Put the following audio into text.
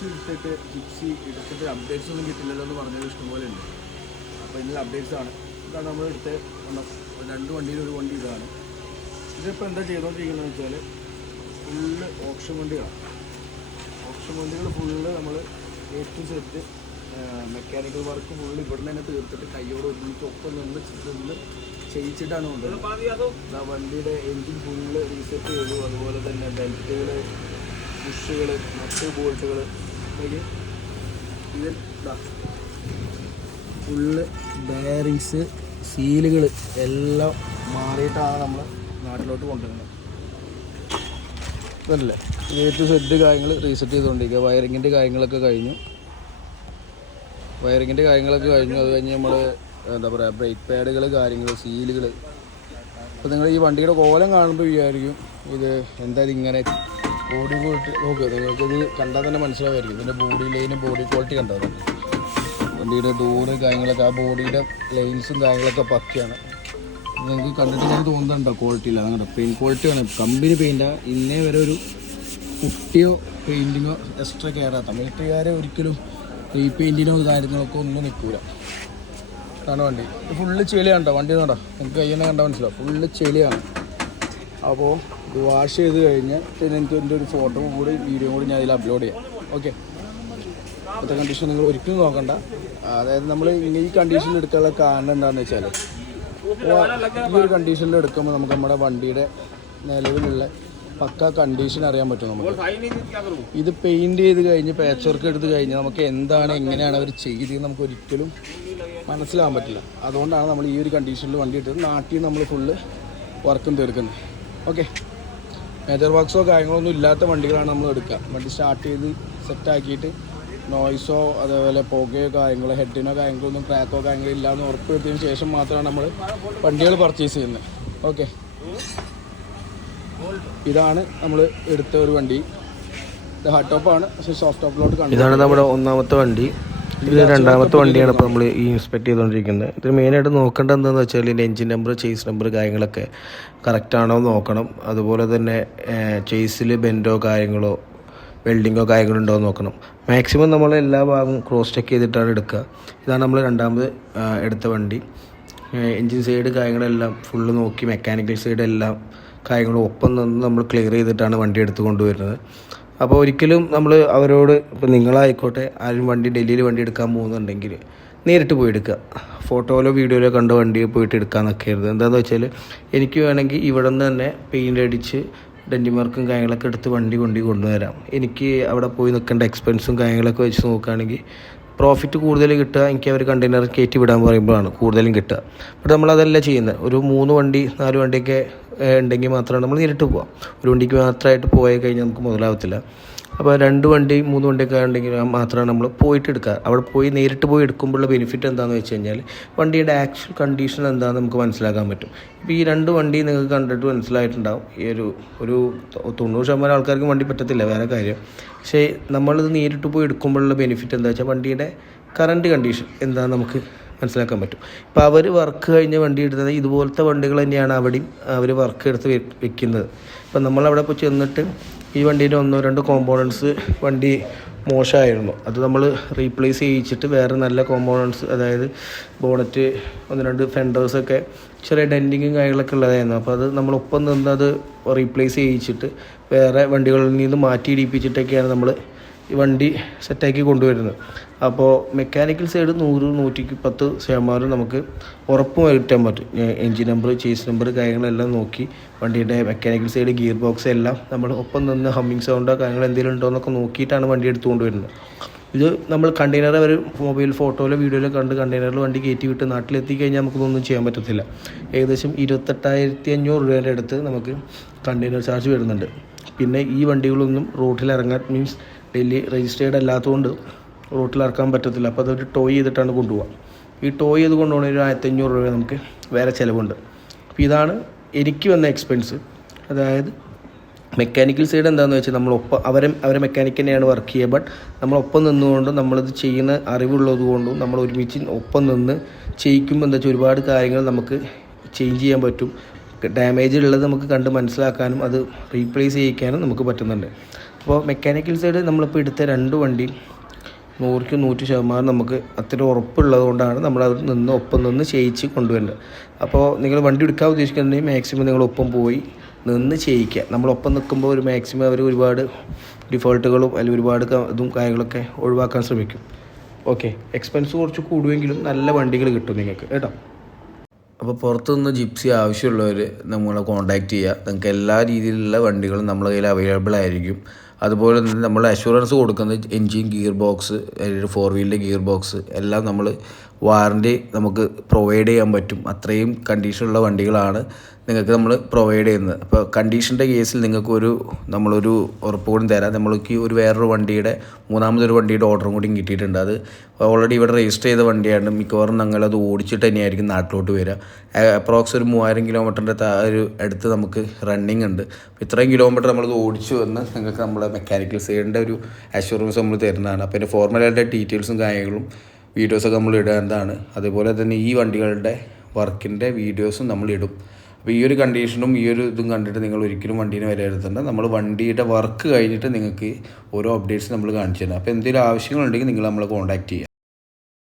Gypsy എടുത്തിട്ട് updates ഒന്നും കിട്ടില്ലല്ലോ എന്ന് പറഞ്ഞത് ഇഷ്ടംപോലെ ഉണ്ട്. അപ്പോൾ ഇതിൻ്റെ അപ്ഡേറ്റ്സ് ആണ്. ഇതാണ് നമ്മൾ എടുത്ത 2 വണ്ടിയിൽ ഒരു വണ്ടി ഇതാണ്. ഇതിപ്പോൾ എന്താ ചെയ്തുകൊണ്ടിരിക്കുന്നത് വെച്ചാൽ ഫുള്ള് ഓപ്ഷൻ വണ്ടികളാണ്. ഓപ്ഷൻ വണ്ടികൾ ഫുള്ള് നമ്മൾ A to Z mechanical work full ഇവിടെ തന്നെ തീർത്തിട്ട് കയ്യോട് ഒരുമിച്ച് ഒപ്പം നിന്ന് ചെയ്യിച്ചിട്ടാണ് കൊണ്ടുവരുന്നത്. വണ്ടിയുടെ എൻജിൻ ഫുള്ള് റീസെറ്റ് ചെയ്തു. അതുപോലെ തന്നെ ബെൽറ്റുകൾ, ബുഷുകൾ, നട്ട് ബോൾട്ടുകൾ, ഇത് ഫുള്ള് ബെയറിങ്സ്, സീലുകൾ എല്ലാം മാറിയിട്ടാണ് നമ്മൾ നാട്ടിലോട്ട് കൊണ്ടുവരുന്നത്. അതല്ലേ A to Z കാര്യങ്ങൾ റീസെറ്റ് ചെയ്തുകൊണ്ടിരിക്കുക. വയറിങ്ങിൻ്റെ കാര്യങ്ങളൊക്കെ കഴിഞ്ഞു. അത് കഴിഞ്ഞ് നമ്മൾ എന്താ പറയുക, ബ്രേക്ക് പാഡുകൾ, കാര്യങ്ങൾ, സീലുകൾ. അപ്പോൾ നിങ്ങൾ ഈ വണ്ടിയുടെ കോലം കാണുമ്പോൾ വിചാരിക്കും ഇത് എന്താ ഇങ്ങനെ ബോഡി ക്വാളിറ്റി നോക്കുക. നിങ്ങൾക്കിത് കണ്ടാൽ തന്നെ മനസ്സിലാവുമായിരിക്കും. ഇതിൻ്റെ ബോഡി ലൈനും ബോഡി ക്വാളിറ്റി കണ്ടത് വണ്ടിയുടെ ഡോറ് കാര്യങ്ങളൊക്കെ, ആ ബോഡിയുടെ ലൈൻസും കാര്യങ്ങളൊക്കെ പക്കയാണ്. നിങ്ങൾക്ക് കണ്ടിട്ട് ഞാൻ തോന്നുന്നുണ്ടോ ക്വാളിറ്റി ഇല്ല. നിങ്ങളുടെ പെയിൻറ്റ് ക്വാളിറ്റിയാണ്, കമ്പനി പെയിൻറ്റാണ്. ഇന്നേ വരെ ഒരു കുട്ടിയോ പെയിൻറ്റിങ്ങോ എക്സ്ട്രാ കയറാത്ത മിലിറ്ററിക്കാരെ ഒരിക്കലും ഈ പെയിൻറ്റിനോ കാര്യങ്ങളൊക്കെ ഒന്നും നിൽക്കില്ല. ആണ് വണ്ടി. ഇത് ഫുള്ള് ചെളിയാണ് കേട്ടോ. വണ്ടി നോടാ, എനിക്ക് കയ്യെന്നെ കണ്ടാൽ മനസ്സിലാവും, ഫുള്ള് ചെളിയാണ്. അപ്പോൾ ഇത് വാഷ് ചെയ്ത് കഴിഞ്ഞ് പിന്നെ എനിക്ക് എൻ്റെ ഒരു ഫോട്ടോ കൂടി വീഡിയോ കൂടി ഞാൻ അതിൽ അപ്ലോഡ് ചെയ്യാം. ഓക്കെ, ഇപ്പോഴത്തെ കണ്ടീഷൻ നിങ്ങൾ ഒരിക്കലും നോക്കണ്ട. അതായത് നമ്മൾ ഈ കണ്ടീഷനിൽ എടുക്കാനുള്ള കാരണം എന്താണെന്ന് വെച്ചാൽ, ഈ ഒരു കണ്ടീഷനിൽ എടുക്കുമ്പോൾ നമുക്ക് നമ്മുടെ വണ്ടിയുടെ നിലവിലുള്ള പക്ക കണ്ടീഷൻ അറിയാൻ പറ്റും നമുക്ക്. ഇത് പെയിൻറ്റ് ചെയ്ത് കഴിഞ്ഞ് പാച്ച് വർക്ക് എടുത്ത് കഴിഞ്ഞാൽ നമുക്ക് എന്താണ് എങ്ങനെയാണ് അവർ ചെയ്തതെന്ന് നമുക്ക് ഒരിക്കലും മനസ്സിലാകാൻ പറ്റില്ല. അതുകൊണ്ടാണ് നമ്മൾ ഈ ഒരു കണ്ടീഷനിൽ വണ്ടി ഇട്ടത്. നാട്ടിൽ നമ്മൾ ഫുള്ള് വർക്കും തീർക്കുന്നത്. ഓക്കെ, മേജർ വർക്ക്സോ കാര്യങ്ങളൊന്നും ഇല്ലാത്ത വണ്ടികളാണ് നമ്മൾ എടുക്കുക. വണ്ടി സ്റ്റാർട്ട് ചെയ്ത് സെറ്റാക്കിയിട്ട് നോയ്സോ അതേപോലെ പുകയോ കാര്യങ്ങളോ ഹെഡിനോ കാര്യങ്ങളൊന്നും ക്രാക്കോ കാര്യങ്ങളോ ഇല്ലാന്ന് ഉറപ്പുവരുത്തിയതിന് ശേഷം മാത്രമാണ് നമ്മൾ വണ്ടികൾ പർച്ചേസ് ചെയ്യുന്നത്. ഓക്കെ, ഇതാണ് നമ്മൾ എടുത്ത ഒരു വണ്ടി. ഇത് ഹാർഡ് ടോപ്പാണ്, പക്ഷേ സോഫ്റ്റ് ടോപ്പിലോട്ട് കാണുന്നത്. ഇതാണ് നമ്മുടെ ഒന്നാമത്തെ വണ്ടി. ഇത് രണ്ടാമത്തെ വണ്ടിയാണ് ഇപ്പോൾ നമ്മൾ ഈ ഇൻസ്പെക്ട് ചെയ്തുകൊണ്ടിരിക്കുന്നത്. ഇത് മെയിനായിട്ട് നോക്കേണ്ടത് എന്താണെന്ന് വെച്ചാൽ ഇതിൻ്റെ എൻജിൻ നമ്പർ, ചേസ് നമ്പർ കാര്യങ്ങളൊക്കെ കറക്റ്റാണോ നോക്കണം. അതുപോലെ തന്നെ ചേസിൽ ബെൻഡോ കാര്യങ്ങളോ വെൽഡിങ്ങോ കാര്യങ്ങളോ ഉണ്ടോ എന്ന് നോക്കണം. മാക്സിമം നമ്മൾ എല്ലാ ഭാഗവും ക്രോസ് ചെക്ക് ചെയ്തിട്ടാണ് എടുക്കുക. ഇതാണ് നമ്മൾ രണ്ടാമത് എടുത്ത വണ്ടി. എൻജിൻ സൈഡ് കാര്യങ്ങളെല്ലാം ഫുള്ള് നോക്കി, മെക്കാനിക്കൽ സൈഡ് എല്ലാം കാര്യങ്ങളും ഒപ്പം നിന്ന് നമ്മൾ ക്ലിയർ ചെയ്തിട്ടാണ് വണ്ടി എടുത്ത് കൊണ്ടുവരുന്നത്. അപ്പോൾ ഒരിക്കലും നമ്മൾ അവരോട്, ഇപ്പോൾ നിങ്ങളായിക്കോട്ടെ ആരും വണ്ടി ഡൽഹിയിൽ വണ്ടി എടുക്കാൻ പോകുന്നുണ്ടെങ്കിൽ നേരിട്ട് പോയി എടുക്കുക. ഫോട്ടോയിലോ വീഡിയോയിലോ കണ്ട വണ്ടി പോയിട്ട് എടുക്കാമെന്നൊക്കെ ആയിരുന്നു. എന്താണെന്ന് വെച്ചാൽ എനിക്ക് വേണമെങ്കിൽ ഇവിടെ നിന്ന് തന്നെ പെയിൻ്റ് അടിച്ച് ഡെൻറ്റിമാർക്കും കാര്യങ്ങളൊക്കെ എടുത്ത് വണ്ടി കൊണ്ടുവരാം. എനിക്ക് അവിടെ പോയി നിൽക്കേണ്ട എക്സ്പെൻസും കാര്യങ്ങളൊക്കെ വെച്ച് നോക്കുകയാണെങ്കിൽ പ്രോഫിറ്റ് കൂടുതൽ കിട്ടുക എനിക്ക് അവർ കണ്ടെയ്നർ കയറ്റി വിടാൻ പറയുമ്പോഴാണ് കൂടുതലും കിട്ടുക. ബട്ട് നമ്മളതല്ല ചെയ്യുന്നത്. ഒരു 3 വണ്ടി 4 വണ്ടിയൊക്കെ ഉണ്ടെങ്കിൽ മാത്രമാണ് നമ്മൾ നേരിട്ട് പോകാം. ഒരു വണ്ടിക്ക് മാത്രമായിട്ട് പോയി കഴിഞ്ഞാൽ നമുക്ക് മുതലാവത്തില്ല. അപ്പോൾ 2 വണ്ടി 3 വണ്ടിയൊക്കെ ഉണ്ടെങ്കിൽ മാത്രമാണ് നമ്മൾ പോയിട്ട് എടുക്കുക. അവിടെ പോയി നേരിട്ട് പോയി എടുക്കുമ്പോഴുള്ള ബെനിഫിറ്റ് എന്താണെന്ന് വെച്ച് കഴിഞ്ഞാൽ വണ്ടിയുടെ ആക്ച്വൽ കണ്ടീഷൻ എന്താണെന്ന് നമുക്ക് മനസ്സിലാക്കാൻ പറ്റും. ഇപ്പോൾ ഈ 2 വണ്ടി നിങ്ങൾക്ക് കണ്ടിട്ട് മനസ്സിലായിട്ടുണ്ടാവും. ഈ ഒരു 90% ആൾക്കാർക്ക് വണ്ടി പറ്റത്തില്ല, വേറെ കാര്യം. പക്ഷേ നമ്മളിത് നേരിട്ട് പോയി എടുക്കുമ്പോഴുള്ള ബെനിഫിറ്റ് എന്താ വെച്ചാൽ വണ്ടിയുടെ കറണ്ട് കണ്ടീഷൻ എന്താണെന്ന് നമുക്ക് മനസ്സിലാക്കാൻ പറ്റും. ഇപ്പോൾ അവർ വർക്ക് കഴിഞ്ഞ് വണ്ടി എടുത്തത് ഇതുപോലത്തെ വണ്ടികൾ തന്നെയാണ് അവിടെയും അവർ വർക്ക് എടുത്ത് വെക്കുന്നത്. ഇപ്പം നമ്മളവിടെ പോയി ചെന്നിട്ട് ഈ വണ്ടീൻ്റെ 1-2 കോമ്പോണൻസ് വണ്ടി മോശമായിരുന്നു, അത് നമ്മൾ റീപ്ലേസ് ചെയ്യിച്ചിട്ട് വേറെ നല്ല കോമ്പോണൻസ്, അതായത് ബോണറ്റ് 1-2 ഫെൻഡേഴ്സൊക്കെ ചെറിയ ഡെൻറ്റിങ്ങും കാര്യങ്ങളൊക്കെ ഉള്ളതായിരുന്നു. അപ്പോൾ അത് നമ്മളൊപ്പം നിന്ന് അത് റീപ്ലേസ് ചെയ്യിച്ചിട്ട് വേറെ വണ്ടികളിൽ നിന്ന് മാറ്റി ഇടിപ്പിച്ചിട്ടൊക്കെയാണ് നമ്മൾ ഈ വണ്ടി സെറ്റാക്കി കൊണ്ടുവരുന്നത്. അപ്പോൾ മെക്കാനിക്കൽ സൈഡ് 100-110% നമുക്ക് ഉറപ്പ് വരുത്താൻ പറ്റും. എൻജിൻ നമ്പർ, ചേസ് നമ്പർ കാര്യങ്ങളെല്ലാം നോക്കി വണ്ടിയുടെ മെക്കാനിക്കൽ സൈഡ്, ഗിയർ ബോക്സ് എല്ലാം നമ്മൾ ഒപ്പം നിന്ന് ഹമ്മിങ് സൗണ്ടോ കാര്യങ്ങൾ എന്തെങ്കിലും ഉണ്ടോ എന്നൊക്കെ നോക്കിയിട്ടാണ് വണ്ടി എടുത്തുകൊണ്ട് വരുന്നത്. ഇത് നമ്മൾ കണ്ടെയ്നർ അവർ മൊബൈൽ ഫോട്ടോയിലോ വീഡിയോയിലോ കണ്ട് കണ്ടെയ്നറിൽ വണ്ടി കയറ്റി വിട്ട് നാട്ടിലെത്തി കഴിഞ്ഞാൽ നമുക്കൊന്നും ചെയ്യാൻ പറ്റത്തില്ല. ഏകദേശം 28,500 രൂപേൻ്റെ അടുത്ത് നമുക്ക് കണ്ടെയ്നർ ചാർജ് വരുന്നുണ്ട്. പിന്നെ ഈ വണ്ടികളൊന്നും റോഡിലിറങ്ങാൻ മീൻസ് ഡൽഹി രജിസ്റ്റേർഡ് അല്ലാത്തതുകൊണ്ട് റോട്ടിലിറക്കാൻ പറ്റത്തില്ല. അപ്പോൾ അതൊരു ടോയ് ചെയ്തിട്ടാണ് കൊണ്ടുപോകുക. ഈ ടോയ് ചെയ്ത് കൊണ്ടുപോകണമെങ്കിൽ 1,500 രൂപ നമുക്ക് വേറെ ചിലവുണ്ട്. അപ്പോൾ ഇതാണ് എനിക്ക് വന്ന എക്സ്പെൻസ്. അതായത് മെക്കാനിക്കൽ സൈഡ് എന്താണെന്ന് വെച്ചാൽ നമ്മളൊപ്പം അവരെ മെക്കാനിക് തന്നെയാണ് വർക്ക് ചെയ്യുക. ബട്ട് നമ്മളൊപ്പം നിന്നുകൊണ്ടും നമ്മളിത് ചെയ്യുന്ന അറിവുള്ളത് കൊണ്ടും നമ്മൾ ഒരുമിച്ച് ഒപ്പം നിന്ന് ചെയ്യിക്കുമ്പോൾ എന്താ വെച്ചാൽ ഒരുപാട് കാര്യങ്ങൾ നമുക്ക് ചേഞ്ച് ചെയ്യാൻ പറ്റും. ഡാമേജ് ഉള്ളത് നമുക്ക് കണ്ട് മനസ്സിലാക്കാനും അത് റീപ്ലേസ് ചെയ്യിക്കാനും നമുക്ക് പറ്റുന്നുണ്ട്. അപ്പോൾ മെക്കാനിക്കൽ സൈഡ് നമ്മളിപ്പോൾ എടുത്ത 2 വണ്ടിയും 100% നമുക്ക് അത്ര ഉറപ്പുള്ളത് കൊണ്ടാണ് നമ്മളത് ഒപ്പം നിന്ന് ചെയ്യിച്ച് കൊണ്ടുവരേണ്ടത്. അപ്പോൾ നിങ്ങൾ വണ്ടി എടുക്കാൻ ഉദ്ദേശിക്കുന്നുണ്ടെങ്കിൽ മാക്സിമം നിങ്ങൾ ഒപ്പം പോയി നിന്ന് ചെയ്യിക്കുക. നമ്മളൊപ്പം നിൽക്കുമ്പോൾ ഒരു മാക്സിമം അവർ ഒരുപാട് ഡിഫോൾട്ടുകളും അല്ലെങ്കിൽ ഒരുപാട് ഇതും കാര്യങ്ങളൊക്കെ ഒഴിവാക്കാൻ ശ്രമിക്കും. ഓക്കെ, എക്സ്പെൻസ് കുറച്ച് കൂടുമെങ്കിലും നല്ല വണ്ടികൾ കിട്ടും നിങ്ങൾക്ക് കേട്ടോ. അപ്പോൾ പുറത്തുനിന്ന് ജിപ്സി ആവശ്യമുള്ളവർ നമ്മളെ കോൺടാക്റ്റ് ചെയ്യുക. നിങ്ങൾക്ക് എല്ലാ രീതിയിലുള്ള വണ്ടികളും നമ്മുടെ കയ്യിൽ അവൈലബിൾ ആയിരിക്കും. അതുപോലെ തന്നെ നമ്മൾ അഷുറൻസ് കൊടുക്കുന്നത് എൻജിൻ, ഗിയർ ബോക്സ്, 4 വീലിൻ്റെ ഗിയർ ബോക്സ് എല്ലാം നമ്മൾ വാറൻറ്റി നമുക്ക് പ്രൊവൈഡ് ചെയ്യാൻ പറ്റും. അത്രയും കണ്ടീഷനുള്ള വണ്ടികളാണ് നിങ്ങൾക്ക് നമ്മൾ പ്രൊവൈഡ് ചെയ്യുന്നത്. അപ്പോൾ കണ്ടീഷൻ്റെ കേസിൽ നമ്മളൊരു ഉറപ്പ് കൂടി തരാം. നമ്മൾക്ക് വേറൊരു വണ്ടിയുടെ മൂന്നാമതൊരു വണ്ടിയുടെ ഓർഡറും കൂടി കിട്ടിയിട്ടുണ്ട്. അത് ഓൾറെഡി ഇവിടെ രജിസ്റ്റർ ചെയ്ത വണ്ടിയാണ്. മിക്കവാറും ഞങ്ങളത് ഓടിച്ചിട്ട് തന്നെയായിരിക്കും നാട്ടിലോട്ട് വരിക. അപ്രോക്സ് ഒരു 3000 കിലോമീറ്ററിൻ്റെ അടുത്ത് നമുക്ക് റണ്ണിങ് ഉണ്ട്. അപ്പോൾ ഇത്രയും കിലോമീറ്റർ നമ്മളത് ഓടിച്ചു വന്ന് നിങ്ങൾക്ക് നമ്മളെ മെക്കാനിക്കൽ സൈഡിൻ്റെ ഒരു അഷുറൻസ് നമ്മൾ തരുന്നതാണ്. അപ്പോൾ അതിൻ്റെ ഫോർമലായിട്ട് ഡീറ്റെയിൽസും കാര്യങ്ങളും വീഡിയോസൊക്കെ നമ്മൾ ഇടേണ്ടതാണ്. അതുപോലെ തന്നെ ഈ വണ്ടികളുടെ വർക്കിൻ്റെ വീഡിയോസും നമ്മൾ ഇടും. അപ്പോൾ ഈ ഒരു കണ്ടീഷനും ഈ ഒരു ഇതും കണ്ടിട്ട് നിങ്ങൾ ഒരിക്കലും വണ്ടീനെ വിലയിരുത്തേണ്ട. നമ്മൾ വണ്ടിയുടെ വർക്ക് കഴിഞ്ഞിട്ട് നിങ്ങൾക്ക് ഓരോ അപ്ഡേറ്റ്സ് നമ്മൾ കാണിച്ചു തരാം. അപ്പോൾ എന്തെങ്കിലും ആവശ്യങ്ങളുണ്ടെങ്കിൽ നിങ്ങൾ നമ്മളെ കോൺടാക്റ്റ് ചെയ്യുക.